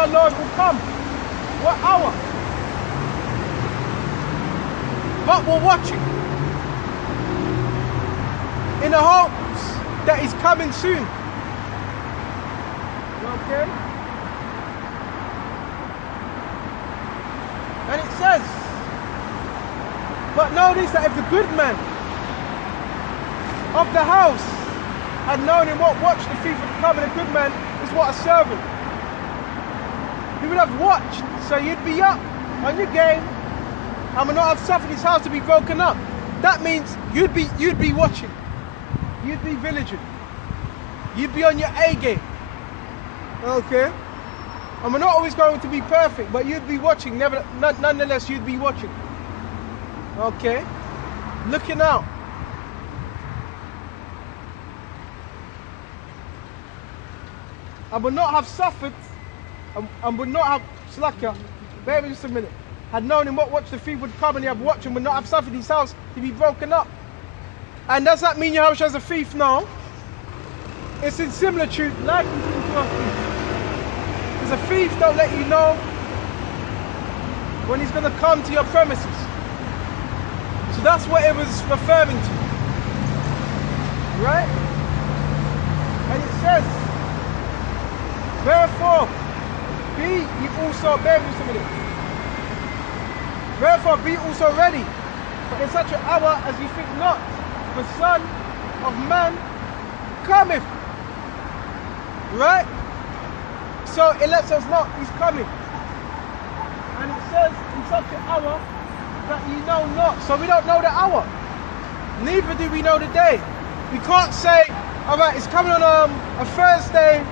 our Lord will come. What hour? But we're watching in the hopes that he's coming soon. Okay? And it says, but notice that if the good man of the house had known in what watch the thief would come, and a good man is what, a servant. He would have watched, so you'd be up on your game and would not have suffered his house to be broken up. That means you'd be watching. You'd be vigilant. You'd be on your A game. Okay? And we're not always going to be perfect, but you'd be watching. Nonetheless, you'd be watching. Okay? Looking out. And would not have suffered, and would not have, slacker, bear with me just a minute, had known in what watch the thief would come, and he have watched and would not have suffered his house to be broken up. And does that mean Yahawashi is a thief? No. It's in similitude, like into a thief. Because a thief don't let you know when he's going to come to your premises. So that's what it was referring to. Right? And it says, therefore, be ye also, bear with me. Therefore, be also ready, for in such an hour as you think not, the Son of Man cometh. Right? So it lets us know he's coming. And it says in such an hour that you know not. So we don't know the hour. Neither do we know the day. We can't say, alright, it's coming on a Thursday,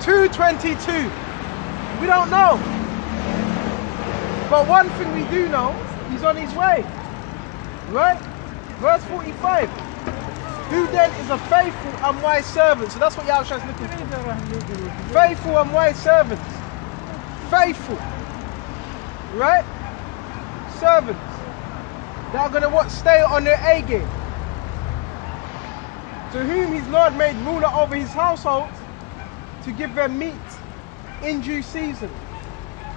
2:22. We don't know. But one thing we do know, he's on his way. Right? Verse 45. Who then is a faithful and wise servant? So that's what Yahawashi is looking for. Faithful and wise servants. Faithful. Right? Servants. That are going to what? Stay on their A game. To whom his Lord made ruler over his household, to give them meat in due season.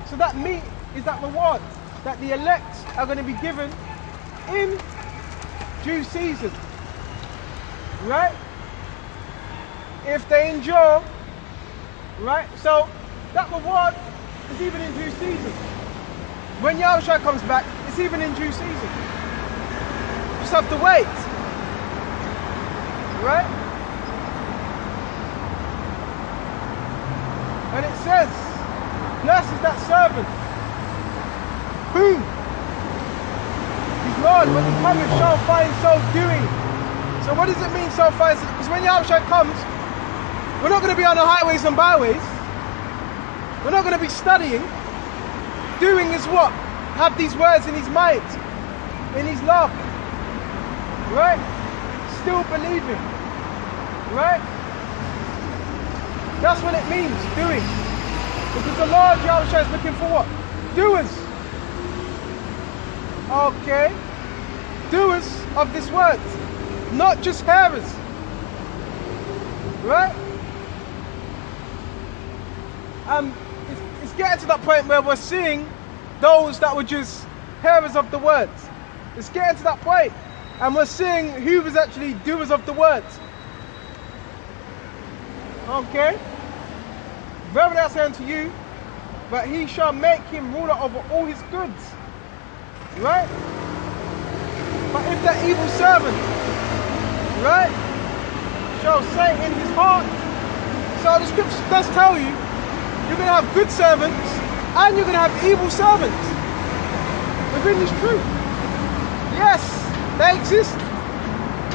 So that meat is that reward that the elect are going to be given in due season. Right? If they endure, right? So that reward is even in due season. When Yahawashi comes back, it's even in due season. Just have to wait. Right? And it says, blessed is that servant whom his Lord, when he cometh, shall find so doing. So what does it mean, so find? Because when Yahawashi comes, we're not going to be on the highways and byways. We're not going to be studying. Doing is what? Have these words in his mind, in his love. Right? Still believing. Right? That's what it means, doing. Because the Lord Yahawashi is looking for what? Doers. Okay? Doers of this word. Not just hearers. Right? It's getting to that point where we're seeing those that were just hearers of the words. It's getting to that point. And we're seeing who was actually doers of the words. Okay? Verily I say unto you, that he shall make him ruler over all his goods. Right? But if that evil servant, right, shall say in his heart, so the scripture does tell you, you're going to have good servants and you're going to have evil servants within this truth. Yes, they exist.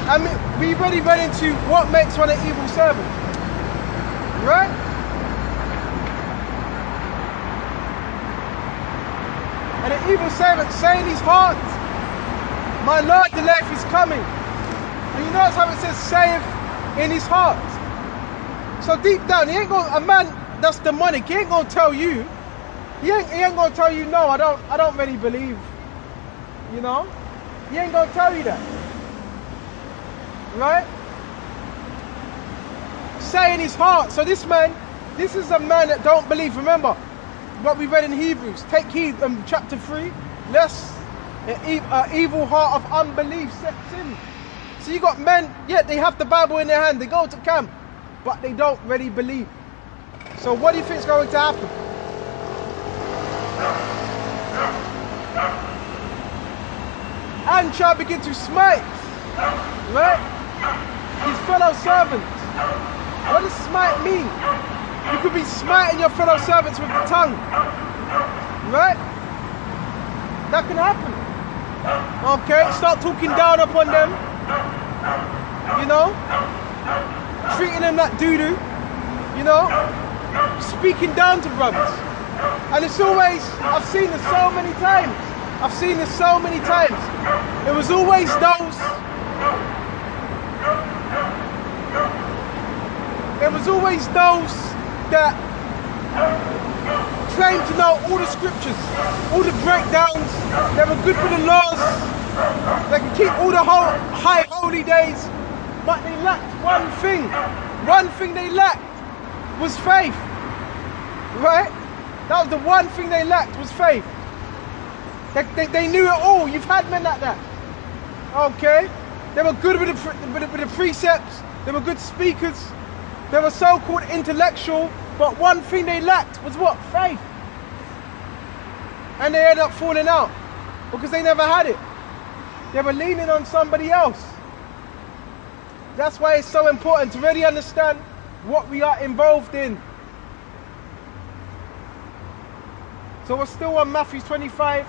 I mean, we already read into what makes one an evil servant. Right? And an evil servant say in his heart, my Lord, the life is coming. And you notice how it says, saith in his heart. So deep down, he ain't going, a man that's demonic, he ain't going to tell you. He ain't going to tell you, no, I don't really believe. You know? He ain't going to tell you that. Right? Say in his heart. So this man, this is a man that don't believe. Remember, what we read in Hebrews. Take heed, chapter 3, lest an evil heart of unbelief sets in. So you got men, yeah, they have the Bible in their hand, they go to camp, but they don't really believe. So what do you think is going to happen? And shall begin to smite, right, his fellow servants. What does smite mean? You could be smiting your fellow servants with the tongue, right? That can happen. Okay, start talking down upon them, you know, treating them like doo-doo, you know, speaking down to brothers. And it's always, I've seen this so many times. I've seen this so many times. It was always those, that claim to know all the scriptures, all the breakdowns. They were good for the laws. They can keep all the high holy days, but they lacked one thing. One thing they lacked was faith, right? That was the one thing they lacked, was faith. They knew it all. You've had men like that, okay? They were good with the precepts. They were good speakers. They were so-called intellectual, but one thing they lacked was what? Faith. And they ended up falling out because they never had it. They were leaning on somebody else. That's why it's so important to really understand what we are involved in. So we're still on Matthew 25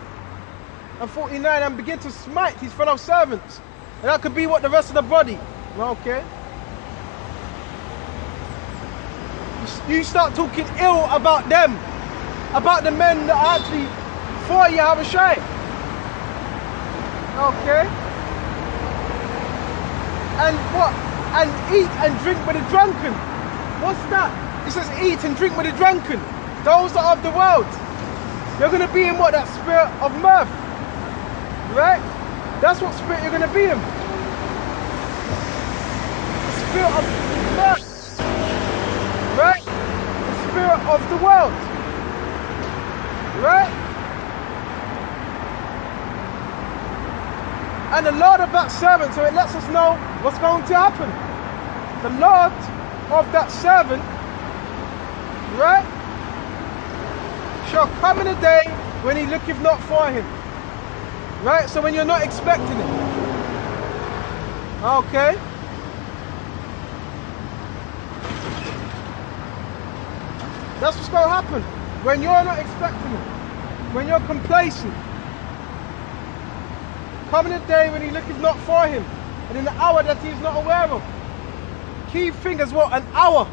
and 49, and begin to smite his fellow servants. And that could be what the rest of the body, okay? You start talking ill about them, about the men that are actually for Yahawashi. Okay? And what? And eat and drink with the drunken. What's that? It says eat and drink with the drunken. Those that are of the world. You're going to be in what? That spirit of mirth. Right? That's what spirit you're going to be in. The spirit of mirth. Right? The spirit of the world. Right? And the Lord of that servant, so it lets us know what's going to happen. The Lord of that servant, right, shall come in a day when he looketh not for him. Right? So when you're not expecting it. Okay? That's what's going to happen. When you're not expecting it. When you're complacent. Coming a day when he looketh not for him. And in the hour that he is not aware of. Key thing as well, an hour.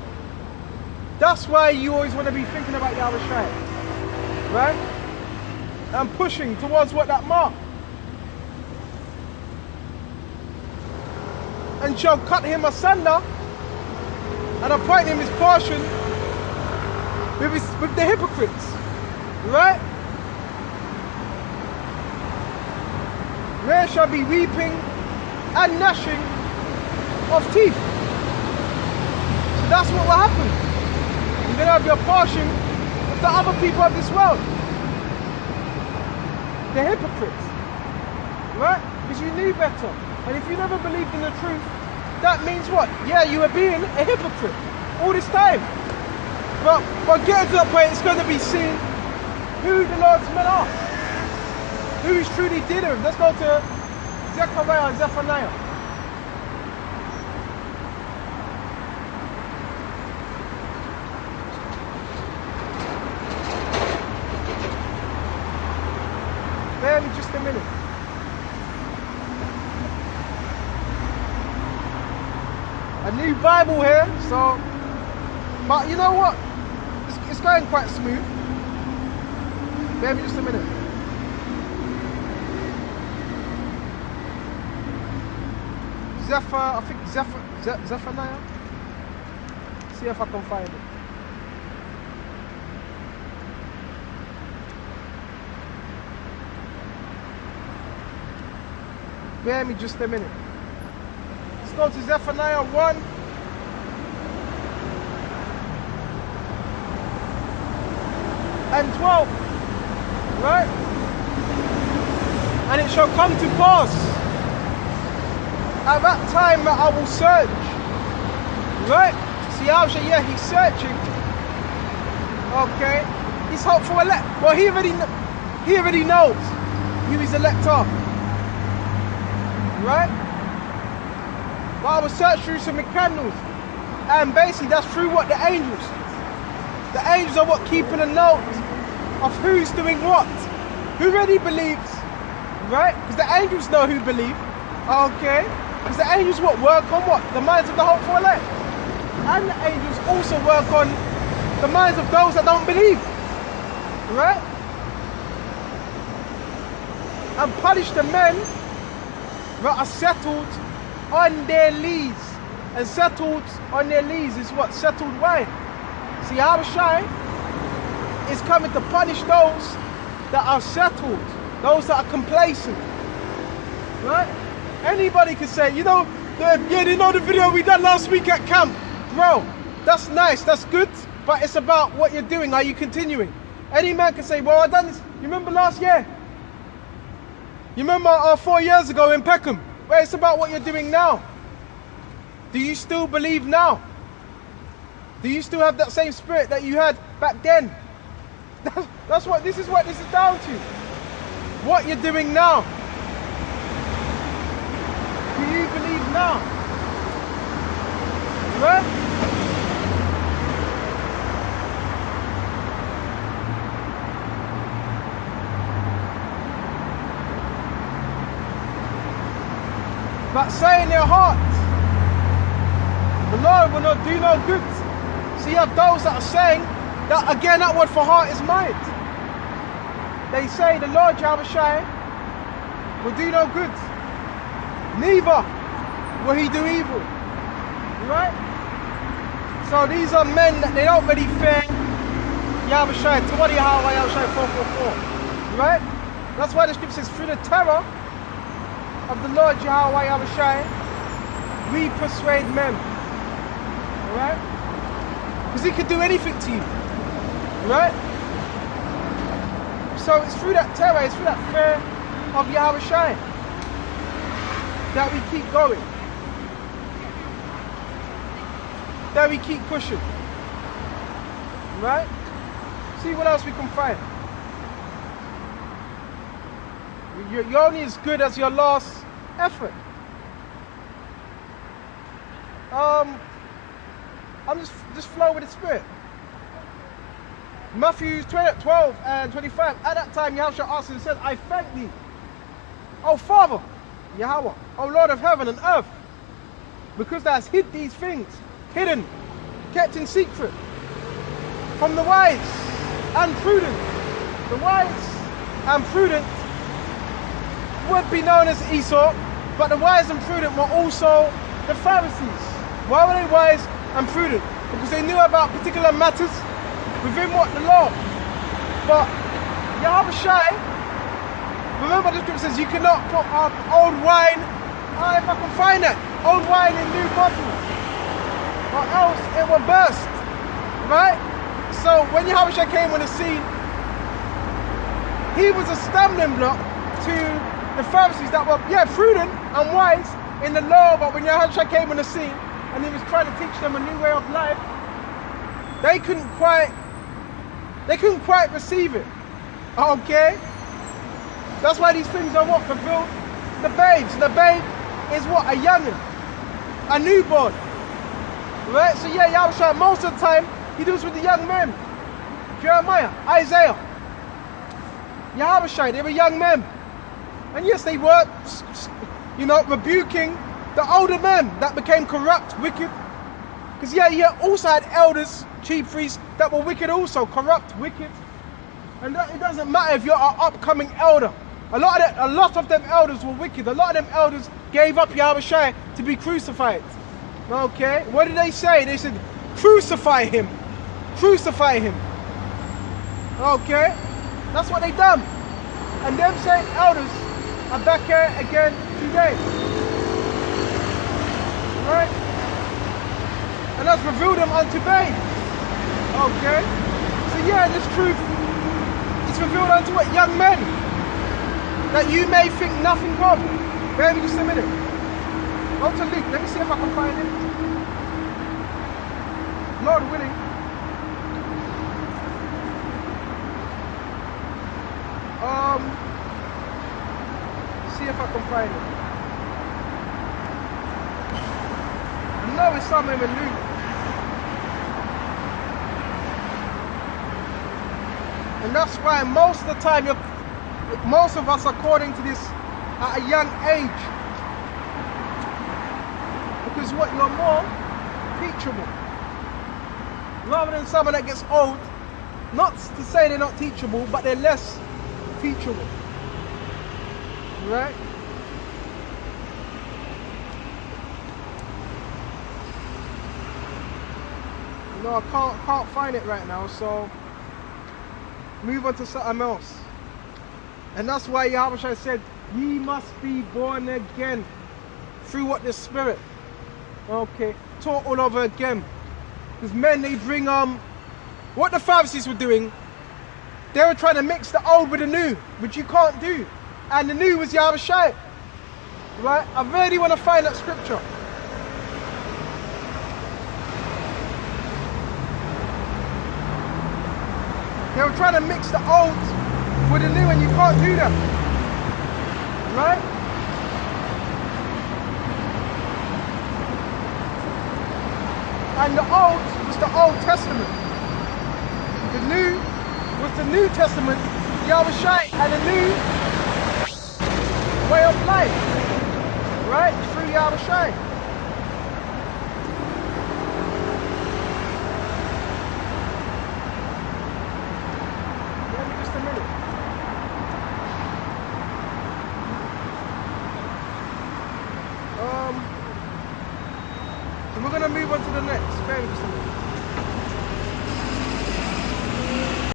That's why you always want to be thinking about Yahawashi. Right? And pushing towards what that mark. And shall cut him asunder and appoint him his portion with the hypocrites. Right? Where shall be weeping and gnashing of teeth. So that's what will happen. You're going to have your portion with the other people of this world. The hypocrites. Right? Because you knew better. And if you never believed in the truth, that means what? Yeah, you were being a hypocrite all this time. But getting to that point, it's going to be seen who the Lord's men are. Who is truly dealing with. Let's go to Zechariah and Zephaniah. Bear me just a minute. A new Bible here, so, but you know what? It's going quite smooth. Bear me just a minute. I think Zephaniah. See if I can find it. Bear me just a minute. Let's go to Zephaniah 1. and 12. Right? And it shall come to pass at that time that I will search. Right? See, Yahawashi, yeah, he's searching. Okay? He's hopeful elect. Well, he already knows who his elect are. Right? But I will search through some candles. And basically that's through what? The angels. The angels are what? Keeping a note of who's doing what. Who really believes. Right? Because the angels know who believe. Okay? Because the angels what? Work on what? The minds of the hopeful elect. And the angels also work on the minds of those that don't believe. Right? And punish the men that are settled on their lees. And settled on their lees is what? Settled why? See, Yahawashi is coming to punish those that are settled, those that are complacent. Right? Anybody can say, you know the video we done last week at camp? Bro, that's nice, that's good, but it's about what you're doing. Are you continuing? Any man can say, well, I done this. You remember last year? You remember 4 years ago in Peckham? Well, it's about what you're doing now. Do you still believe now? Do you still have that same spirit that you had back then? This is what this is down to. What you're doing now. Do you believe now? Right? But say in their heart, the Lord will not do no good. So you have those that are saying that again that word for heart is mind. They say the Lord Yahawashi will do no good. Neither will he do evil. Right? So these are men that they don't really fear Yahawashi. Tawadi Yahawashi 444. Right? That's why the scripture says through the terror of the Lord Yahawashi we persuade men. Right? Because he could do anything to you. Right? So it's through that terror, it's through that fear of Yahawashi that we keep going. That we keep pushing. Right? See what else we can find. You're only as good as your last effort. I'm just flow with the spirit. Matthew 12 and 25. At that time, Yahawashi asked and said, I thank thee, O Father, Yahweh, O Lord of heaven and earth, because thou hast hid these things, hidden, kept in secret, from the wise and prudent. The wise and prudent would be known as Esau, but the wise and prudent were also the Pharisees. Why were they wise and prudent? Because they knew about particular matters within what? The law. But Yahawashi, remember the scripture says you cannot put old wine, if I can find that, old wine in new bottles, or else it will burst. Right? So when Yahawashi came on the scene, he was a stumbling block to the Pharisees that were, prudent and wise in the law, but when Yahawashi came on the scene and he was trying to teach them a new way of life, they couldn't quite receive it. Okay? That's why these things are what? Fulfilled the babes. The babe is what? A youngin, a newborn. Right? So Yahawashi most of the time he deals with the young men. Jeremiah, Isaiah, Yahawashi, they were young men. And yes, they were, rebuking the older men that became corrupt, wicked. Because he also had elders, chief priests, that were wicked also, corrupt, wicked. And it doesn't matter if you're an upcoming elder. A lot of them elders were wicked. A lot of them elders gave up Yahawashi to be crucified. Okay? What did they say? They said, crucify him. Crucify him. Okay? That's what they done. And them same elders are back here again today. Right? And that's revealed them unto babes. Okay? So this truth revealed unto what? Young men, that you may think nothing of. Bear with me just a minute. Go to Luke. Let me see if I can find it. Lord willing. See if I can find it. I know it's somewhere in Luke. And that's why most of the time, most of us, according to this, at a young age. Because what, you're more teachable. Rather than someone that gets old, not to say they're not teachable, but they're less teachable. Right? No, I can't find it right now, so move on to something else. And that's why Yahawashi said, ye must be born again. Through what? The Spirit. Okay, taught all over again. Because men, they bring what the Pharisees were doing, they were trying to mix the old with the new, which you can't do. And the new was Yahawashi. Right? I really want to find that scripture. They were trying to mix the old with the new, and you can't do that. Right? And the old was the Old Testament. The new was the New Testament, Yahawashi, and the new way of life. Right? Through Yahawashi. Give me just a minute. So we're going to move on to the next. Very just a minute.